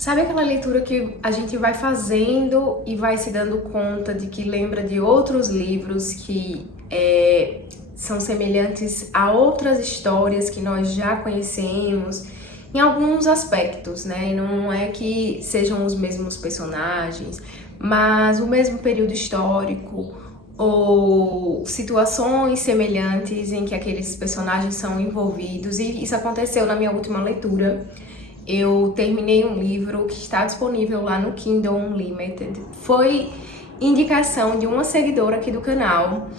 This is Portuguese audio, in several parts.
Sabe aquela leitura que a gente vai fazendo e vai se dando conta de que lembra de outros livros que são semelhantes a outras histórias que nós já conhecemos em alguns aspectos, né? E não é que sejam os mesmos personagens, mas o mesmo período histórico ou situações semelhantes em que aqueles personagens são envolvidos. E isso aconteceu na minha última leitura. Eu terminei um livro que está disponível lá no Kindle Unlimited. Foi indicação de uma seguidora aqui do canal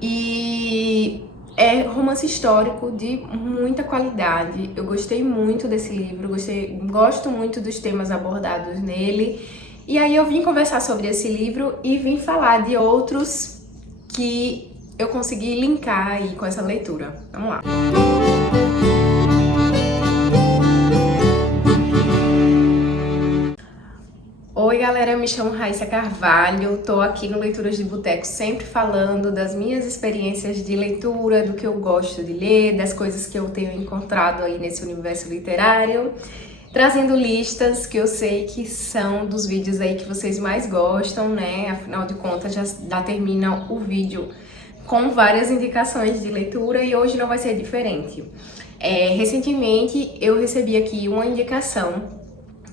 e é romance histórico de muita qualidade. Eu gostei muito desse livro, gosto muito dos temas abordados nele. E aí eu vim conversar sobre esse livro e vim falar de outros que eu consegui linkar aí com essa leitura. Vamos lá! Oi galera, eu me chamo Raíssa Carvalho, tô aqui no Leituras de Boteco sempre falando das minhas experiências de leitura, do que eu gosto de ler, das coisas que eu tenho encontrado aí nesse universo literário, trazendo listas que eu sei que são dos vídeos aí que vocês mais gostam, né? Afinal de contas já termina o vídeo com várias indicações de leitura e hoje não vai ser diferente. Recentemente eu recebi aqui uma indicação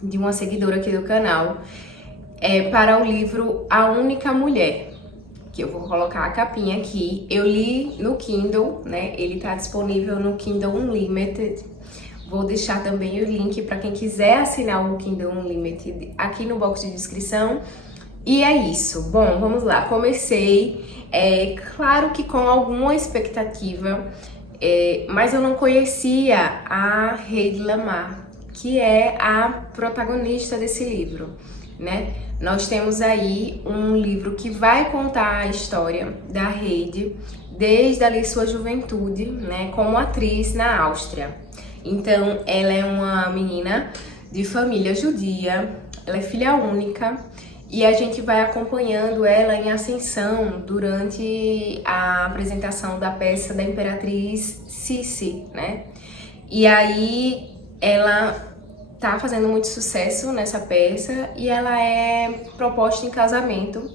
de uma seguidora aqui do canal para o livro A Única Mulher, que eu vou colocar a capinha aqui. Eu li no Kindle, né? Ele tá disponível no Kindle Unlimited. Vou deixar também o link para quem quiser assinar o Kindle Unlimited aqui no box de descrição. E é isso. Bom, vamos lá. Comecei, claro que com alguma expectativa, mas eu não conhecia a Heidi Lamar, que é a protagonista desse livro, né? Nós temos aí um livro que vai contar a história da Heidi desde ali sua juventude, né, como atriz na Áustria. Então, ela é uma menina de família judia, ela é filha única e a gente vai acompanhando ela em ascensão durante a apresentação da peça da Imperatriz Sissi, né? E aí ela tá fazendo muito sucesso nessa peça e ela é proposta em casamento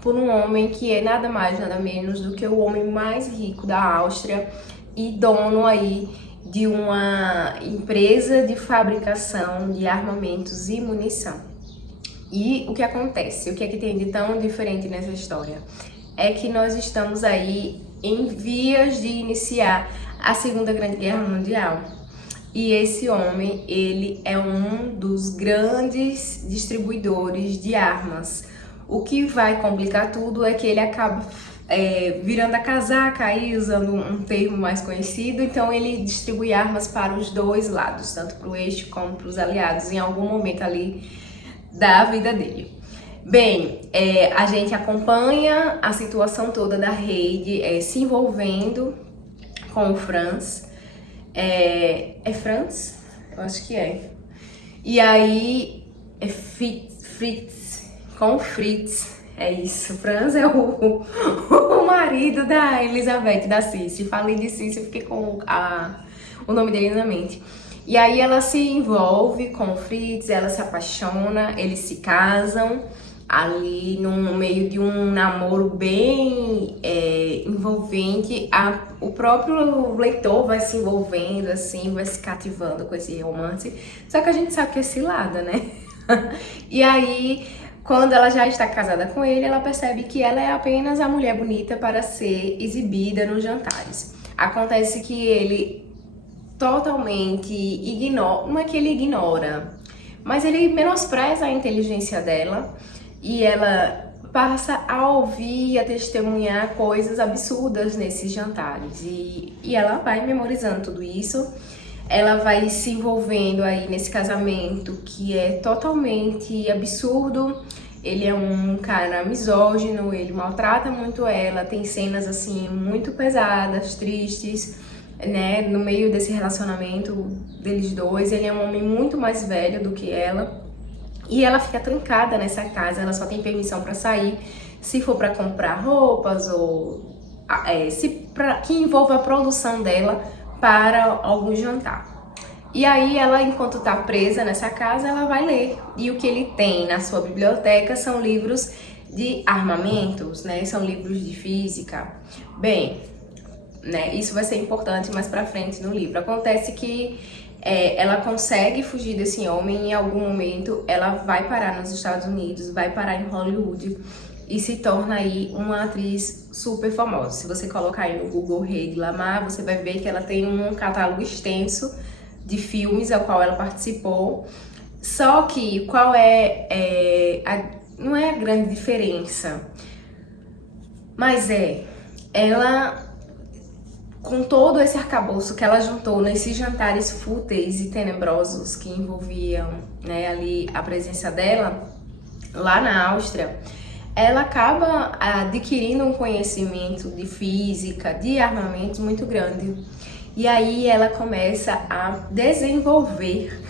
por um homem que é nada mais, nada menos do que o homem mais rico da Áustria e dono aí de uma empresa de fabricação de armamentos e munição. E o que acontece? O que é que tem de tão diferente nessa história? É que nós estamos aí em vias de iniciar a Segunda Grande Guerra Mundial. E esse homem, ele é um dos grandes distribuidores de armas. O que vai complicar tudo é que ele acaba virando a casaca, aí usando um termo mais conhecido. Então ele distribui armas para os dois lados, tanto para o eixo como para os aliados, em algum momento ali da vida dele. Bem, a gente acompanha a situação toda da Heidi se envolvendo com o Franz. Franz? Eu acho que é. E aí é Fritz, com Fritz. É isso, Franz é o marido da Elizabeth, da Sissi. Falei de Sissi, eu fiquei com o nome dele na mente. E aí ela se envolve com o Fritz, ela se apaixona, eles se casam ali no meio de um namoro bem envolvente. O próprio leitor vai se envolvendo assim, vai se cativando com esse romance, só que a gente sabe que é cilada, né? E aí, quando ela já está casada com ele, ela percebe que ela é apenas a mulher bonita para ser exibida nos jantares. Acontece que ele totalmente ignora, não é que ele ignora, mas ele menospreza a inteligência dela. E ela passa a ouvir e a testemunhar coisas absurdas nesses jantares. E ela vai memorizando tudo isso. Ela vai se envolvendo aí nesse casamento que é totalmente absurdo. Ele é um cara misógino, ele maltrata muito ela. Tem cenas assim muito pesadas, tristes, né? No meio desse relacionamento deles dois. Ele é um homem muito mais velho do que ela. E ela fica trancada nessa casa, ela só tem permissão para sair se for para comprar roupas ou que envolva a produção dela para algum jantar. E aí ela, enquanto tá presa nessa casa, ela vai ler. E o que ele tem na sua biblioteca são livros de armamentos, né? São livros de física. Bem, né? Isso vai ser importante mais pra frente no livro. Acontece que ela consegue fugir desse homem e em algum momento ela vai parar nos Estados Unidos, vai parar em Hollywood e se torna aí uma atriz super famosa. Se você colocar aí no Google Hedy Lamarr, você vai ver que ela tem um catálogo extenso de filmes ao qual ela participou. Só que qual não é a grande diferença, mas ela, com todo esse arcabouço que ela juntou nesses jantares fúteis e tenebrosos que envolviam, né, ali a presença dela lá na Áustria, ela acaba adquirindo um conhecimento de física, de armamentos muito grande. E aí ela começa a desenvolver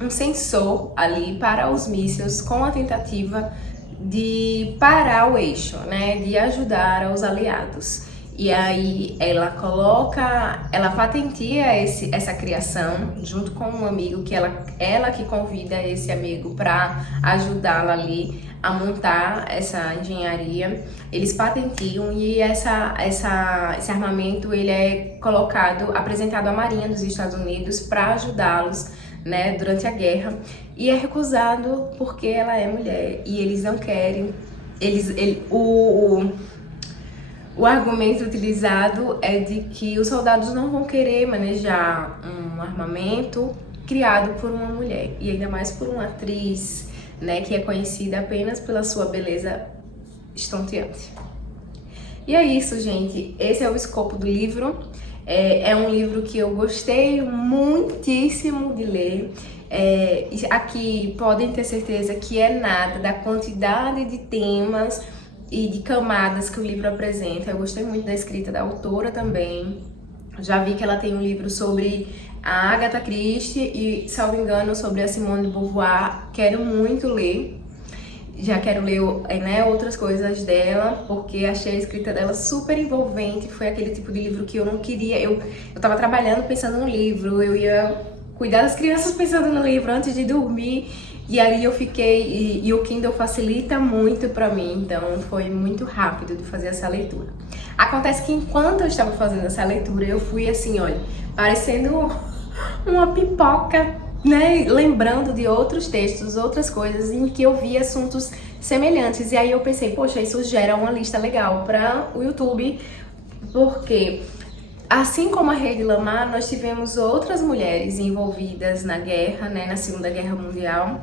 um sensor ali para os mísseis com a tentativa de parar o eixo, né, de ajudar os aliados. E aí ela patenteia essa criação junto com um amigo que ela que convida esse amigo para ajudá-la ali a montar essa engenharia. Eles patenteiam e esse armamento ele é apresentado à Marinha dos Estados Unidos para ajudá-los, né, durante a guerra, e é recusado porque ela é mulher e eles não querem. O argumento utilizado é de que os soldados não vão querer manejar um armamento criado por uma mulher, e ainda mais por uma atriz, né, que é conhecida apenas pela sua beleza estonteante. E é isso, gente. Esse é o escopo do livro. É um livro que eu gostei muitíssimo de ler. Aqui podem ter certeza que é nada da quantidade de temas e de camadas que o livro apresenta. Eu gostei muito da escrita da autora também. Já vi que ela tem um livro sobre a Agatha Christie e, salvo engano, sobre a Simone de Beauvoir. Quero muito ler. Já quero ler, né, outras coisas dela, porque achei a escrita dela super envolvente. Foi aquele tipo de livro que eu não queria. Eu tava trabalhando pensando no livro, eu ia cuidar das crianças pensando no livro antes de dormir. E aí eu fiquei, e o Kindle facilita muito pra mim, então foi muito rápido de fazer essa leitura. Acontece que enquanto eu estava fazendo essa leitura, eu fui assim, olha, parecendo uma pipoca, né, lembrando de outros textos, outras coisas em que eu vi assuntos semelhantes. E aí eu pensei, poxa, isso gera uma lista legal para o YouTube, porque assim como a Hedy Lamarr, nós tivemos outras mulheres envolvidas na guerra, né, na Segunda Guerra Mundial.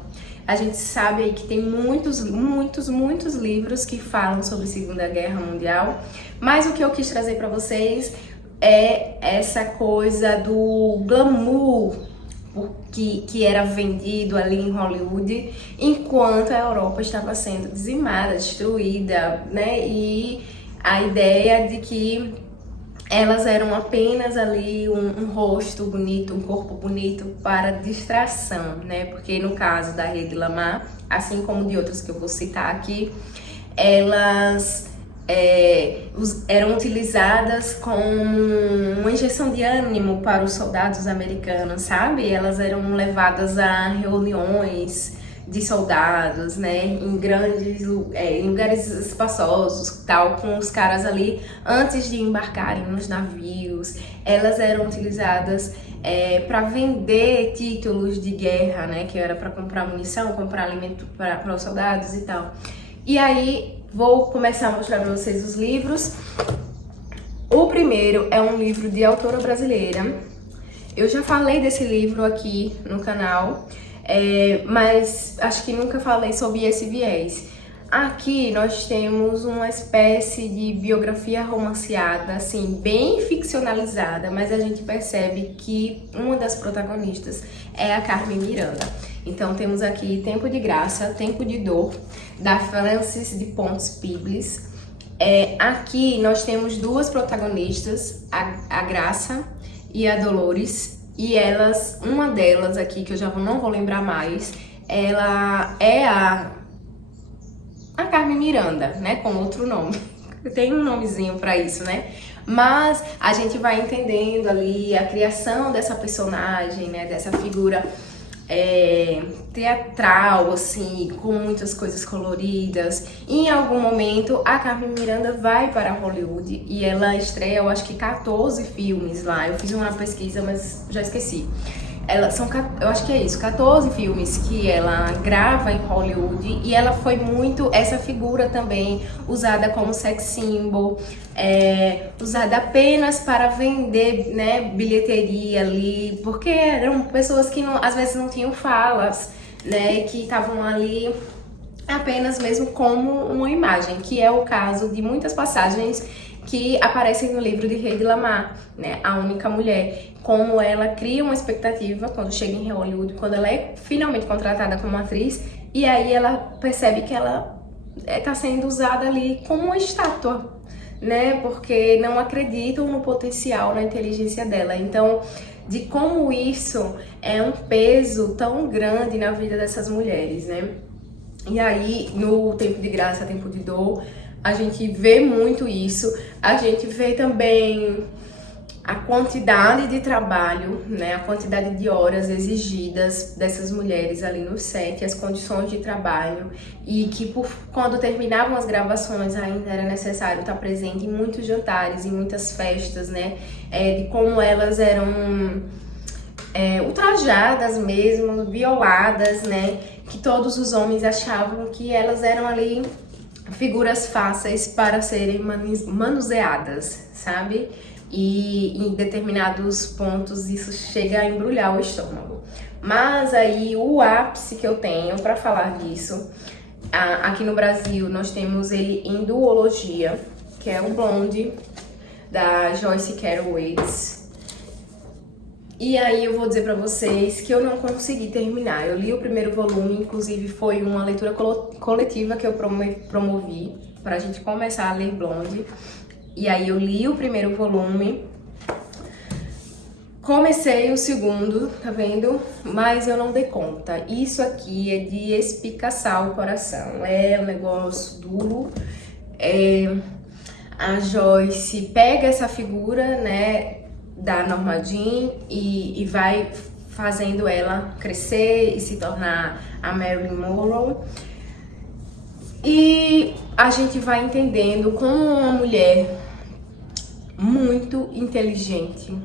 A gente sabe aí que tem muitos livros que falam sobre a Segunda Guerra Mundial, mas o que eu quis trazer para vocês é essa coisa do glamour que era vendido ali em Hollywood, enquanto a Europa estava sendo dizimada, destruída, né, e a ideia de que elas eram apenas ali um rosto bonito, um corpo bonito para distração, né? Porque no caso da Hedy Lamarr, assim como de outras que eu vou citar aqui, elas eram utilizadas como uma injeção de ânimo para os soldados americanos, sabe? Elas eram levadas a reuniões de soldados, né, em lugares espaçosos, tal, com os caras ali antes de embarcarem nos navios. Elas eram utilizadas para vender títulos de guerra, né, que era para comprar munição, comprar alimento para os soldados e tal. E aí vou começar a mostrar para vocês os livros. O primeiro é um livro de autora brasileira. Eu já falei desse livro aqui no canal, mas acho que nunca falei sobre esse viés. Aqui nós temos uma espécie de biografia romanceada, assim, bem ficcionalizada, mas a gente percebe que uma das protagonistas é a Carmen Miranda. Então temos aqui Tempo de Graça, Tempo de Dor, da Frances de Pontes Pibes. Aqui nós temos duas protagonistas, a Graça e a Dolores. E uma delas aqui, que eu já não vou lembrar mais, ela é a Carmen Miranda, né, com outro nome. Tem um nomezinho pra isso, né? Mas a gente vai entendendo ali a criação dessa personagem, né, dessa figura teatral, assim, com muitas coisas coloridas. E em algum momento a Carmen Miranda vai para Hollywood e ela estreia, eu acho que 14 filmes lá. Eu fiz uma pesquisa, mas já esqueci. Eu acho que é isso, 14 filmes que ela grava em Hollywood, e ela foi muito essa figura também usada como sex symbol, usada apenas para vender, né, bilheteria ali, porque eram pessoas que às vezes não tinham falas, né, que estavam ali apenas mesmo como uma imagem, que é o caso de muitas passagens que aparecem no livro de Hedy Lamarr, né, A Única Mulher, como ela cria uma expectativa quando chega em Hollywood, quando ela é finalmente contratada como atriz, e aí ela percebe que ela está sendo usada ali como uma estátua, né, porque não acreditam no potencial, na inteligência dela. Então, de como isso é um peso tão grande na vida dessas mulheres, né? E aí, no Tempo de Graça, Tempo de Dor, a gente vê muito isso. A gente vê também a quantidade de trabalho, né, a quantidade de horas exigidas dessas mulheres ali no set, as condições de trabalho, e que quando terminavam as gravações ainda era necessário estar presente em muitos jantares, em muitas festas, né, de como elas eram ultrajadas mesmo, violadas, né, que todos os homens achavam que elas eram ali figuras fáceis para serem manuseadas, sabe? E em determinados pontos isso chega a embrulhar o estômago. Mas aí o ápice que eu tenho para falar disso, aqui no Brasil nós temos ele em duologia, que é o Blonde, da Joyce Carol Oates. E aí eu vou dizer pra vocês que eu não consegui terminar. Eu li o primeiro volume, inclusive foi uma leitura coletiva que eu promovi pra gente começar a ler Blonde. E aí eu li o primeiro volume, comecei o segundo, tá vendo? Mas eu não dei conta. Isso aqui é de espicaçar o coração. É um negócio duro. A Joyce pega essa figura, né, da Norma Jean e vai fazendo ela crescer e se tornar a Marilyn Monroe. E a gente vai entendendo como uma mulher muito inteligente,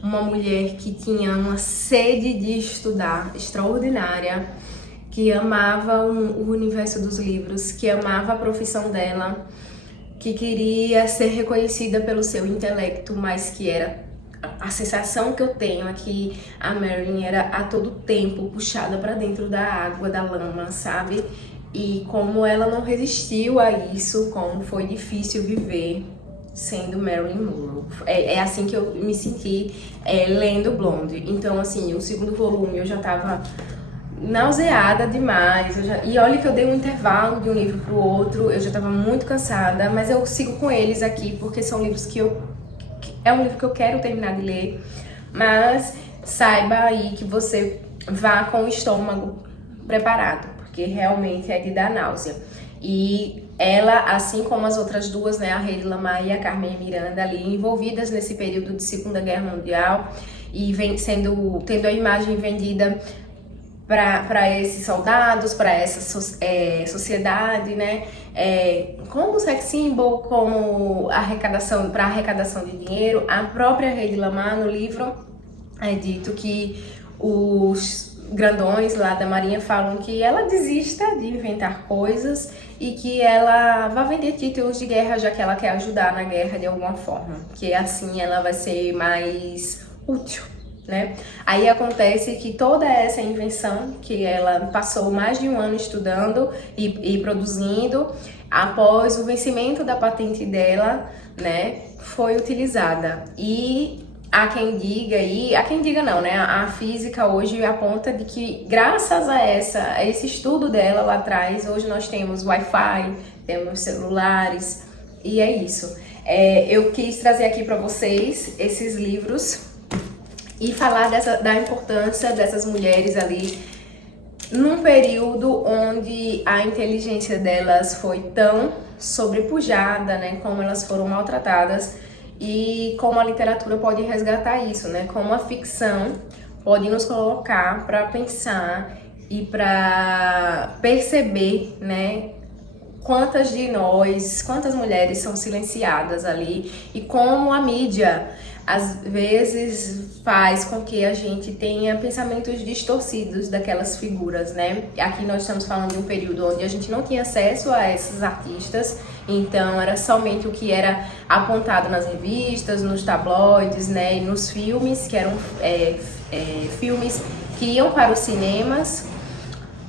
uma mulher que tinha uma sede de estudar extraordinária, que amava o universo dos livros, que amava a profissão dela, que queria ser reconhecida pelo seu intelecto, mas que era... A sensação que eu tenho é que a Marilyn era a todo tempo puxada para dentro da água, da lama, sabe? E como ela não resistiu a isso, como foi difícil viver sendo Marilyn Monroe. É assim que eu me senti lendo Blonde. Então, assim, o segundo volume eu já tava nauseada demais. E olha que eu dei um intervalo de um livro pro outro, eu já tava muito cansada, mas eu sigo com eles aqui porque são livros que é um livro que eu quero terminar de ler, mas saiba aí que você vá com o estômago preparado, porque realmente é de dar náusea. E ela, assim como as outras duas, né, a Hedy Lamarr e a Carmen Miranda ali, envolvidas nesse período de Segunda Guerra Mundial e tendo a imagem vendida para esses soldados, para essa sociedade, né? Como sex symbol, como arrecadação, para arrecadação de dinheiro. A própria Hedy Lamarr, no livro, é dito que os grandões lá da Marinha falam que ela desista de inventar coisas e que ela vai vender títulos de guerra, já que ela quer ajudar na guerra de alguma forma, que assim ela vai ser mais útil, né? Aí acontece que toda essa invenção que ela passou mais de um ano estudando e produzindo, após o vencimento da patente dela, né, foi utilizada. E há quem diga não, né? A física hoje aponta de que graças a esse estudo dela lá atrás, hoje nós temos Wi-Fi, temos celulares, e é isso. Eu quis trazer aqui para vocês esses livros e falar da importância dessas mulheres ali num período onde a inteligência delas foi tão sobrepujada, né, como elas foram maltratadas, e como a literatura pode resgatar isso, né? Como a ficção pode nos colocar para pensar e para perceber, né? Quantas de nós, quantas mulheres são silenciadas ali e como a mídia às vezes faz com que a gente tenha pensamentos distorcidos daquelas figuras, né? Aqui nós estamos falando de um período onde a gente não tinha acesso a esses artistas, então era somente o que era apontado nas revistas, nos tabloides, né? E nos filmes, que eram filmes que iam para os cinemas,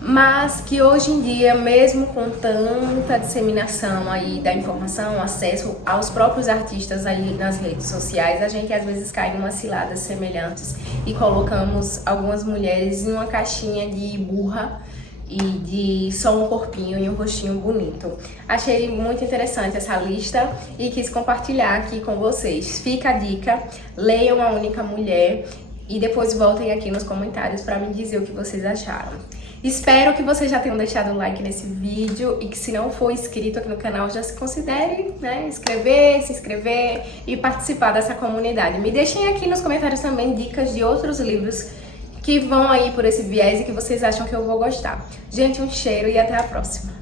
mas que hoje em dia, mesmo com tanta disseminação aí da informação, acesso aos próprios artistas aí nas redes sociais, a gente às vezes cai em umas ciladas semelhantes e colocamos algumas mulheres em uma caixinha de burra e de só um corpinho e um rostinho bonito. Achei muito interessante essa lista e quis compartilhar aqui com vocês. Fica a dica, leiam A Única Mulher e depois voltem aqui nos comentários para me dizer o que vocês acharam. Espero que vocês já tenham deixado o like nesse vídeo e que, se não for inscrito aqui no canal, já se considere, né, se inscrever e participar dessa comunidade. Me deixem aqui nos comentários também dicas de outros livros que vão aí por esse viés e que vocês acham que eu vou gostar. Gente, um cheiro e até a próxima!